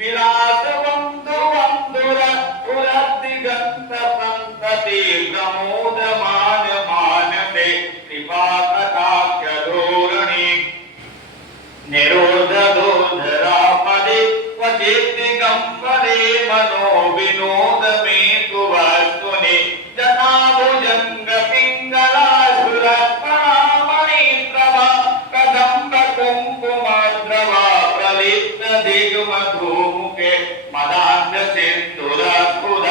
विलासवन्तु वन्दुर पुरद्दिगन्त सन्तति प्रमोदमान मानसे कृपाकटाक्ष धोरणि निरोधदोधरापदे क्वचिद्दिगम्बरे मनो विनोद मे तु वस्तुनि जटाभुजङ्ग पिङ्गलासुरत्पणामणिप्रभा कदम्ब कुङ्कुमद्रवा प्रलिप्त दिग्मधुमुखे मदान्ध सिन्धुरद्भुत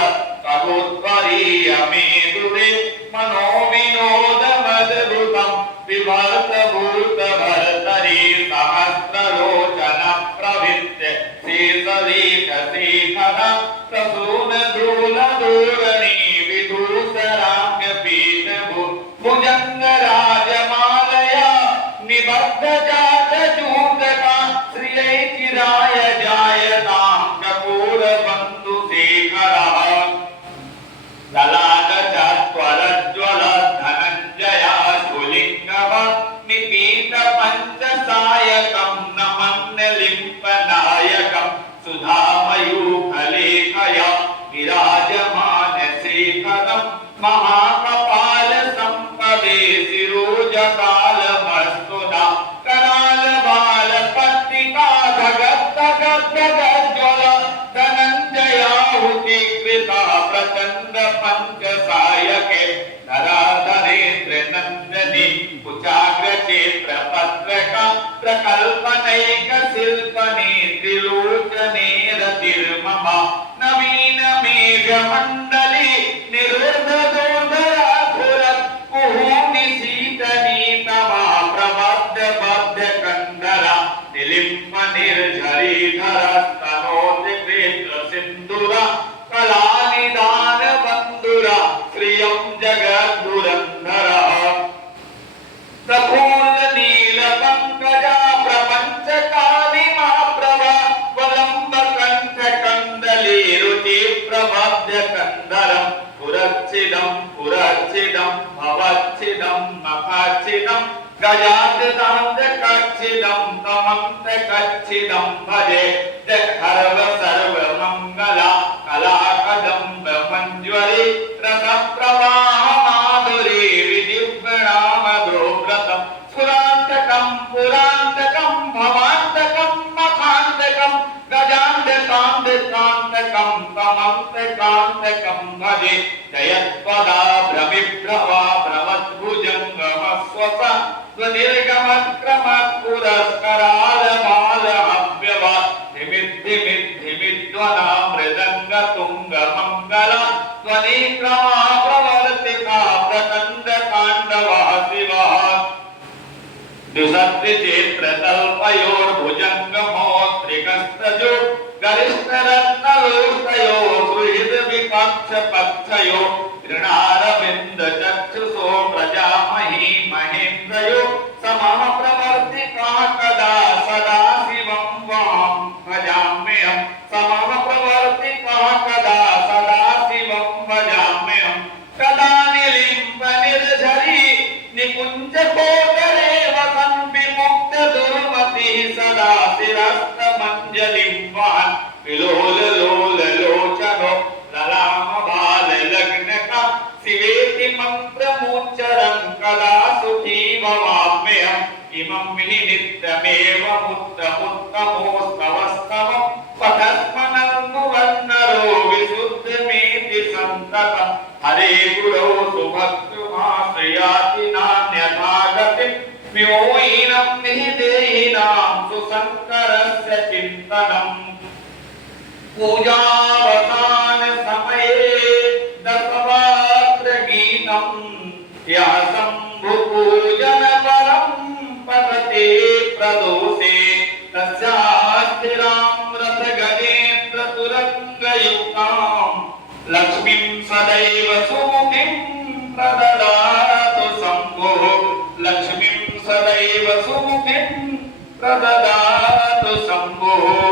कगुत्वरीय मेदुरे मनो विनोद मदभुतं विभर्त भूत भर्तरी सहस्रलोचन प्रवित्य शेषलेख शेखर प्रसून धूल धूरणी विधूसरांग पीठ भुजंग राजमालया निबद्ध जात जूतका श्रियै चिराय जायतां कपूर बंधु शेखरः ललाट चत्वरज्वल धनञ्जया स्फुलिङ्गव निपीत पञ्चसायकं नमन्न लिम्पनायकं सुधामयूखलेखया विराजमान शेखरं महाकपाल सम्पदे शिरोजकालमस्तुना कराल बाल पत्रिका धगद्धगद्धगज्ज्वल धनञ्जयाहुति कृता प्रचण्ड पंचसायके धराधरेन्द्र नन्दनी कुचाग्र क्षेत्र पत्रका प्रकल्पनैक शिल्पने त्रिलोचने रतिर्मम नवीन मेघ मंडली निरुद्ध दोधराधुरत् कुहूनि शीतनीतमा प्रबद्ध बद्ध कंदरा निलिम्प निर्झरीधरस्तनोति कृत्र सिन्दूरा कलानिदान बन्धुरा श्रियं जगद्धुरन्धरा प्रफुल्ल नील पंकजा प्रपंच कालिमा प्रभा वलंब कंठ कंदली रुचि प्रबद्ध कंदरं पुरच्छिदं भवच्छिदं मखच्छिदं गजाद्दान्त कच्छिदं तमन्त कच्छिदं भजे जखर्व सर्व मंगला कला कदम्ब मंज्वरी रस प्रवाह माधुरी विदिव्यनाम द्रोव्रतं पुरान्तकं भवान्तकं मखान्तकं गजान्तकान्तकान्तकं तमन्तकान्तकं भजे जयत्पदा भ्रमिभ्रवा भ्रमद्भुजङ्गमस्वप स्वनिर्गमक्रमत् पुरस्कराल बालहव्यवा धिमिद्धिमिद्धिमिद्वना मृदङ्ग तुङ्ग मङ्गला ध्वनिक्रमा प्रवर्तिता प्रचण्ड ताण्डवः शिवः द्विसप्तचेत्रतल्पयोर्भुजङ्गमोत्रिकस्तजो गरिष्ठरत्नलोष्टयो सुहृद विपक्ष पक्षयो ऋणारविन्द चक्षुषो प्रजामही महेन्द्रयो समः प्रवर्तिका कदा सदा शिवं वां भजाम्यहं समः प्रवर्तिका कदा सदा शिवं भजाम्यहं कदा निलिम्प निर्झरी निकुञ्ज कोटरे वसन् विमुक्त दुर्मतिः सदा शिरस्तमञ्जलिं वहन् विलोल लोल लोचनो ललाम बाल लग्नका शिवेति मन्त्रमुच्चरन् कदा सुखी भवाम्यहम् इमं हि नित्यमेव मुत्तमुत्तमोस्तवस्तवं पठस्मनन्नुवन्नरो विशुद्धमेति सन्ततं हरे गुरौ सुभक्तुमाश्रयाति नान्यथा गतिं म्योहीनं निदेहिनां सुशङ्करस्य चिन्तनम् पूजावसान समये दशवात्र गीतं यः शम्भु पूजन परं पठते प्रदोषे तस्यास्थिरां रथ गजेन्द्र तुरङ्गयुक्तां लक्ष्मीं सदैव सुमुखीं प्रददातु शम्भुः लक्ष्मीं सदैव सुमुखीं प्रददातु शम्भुः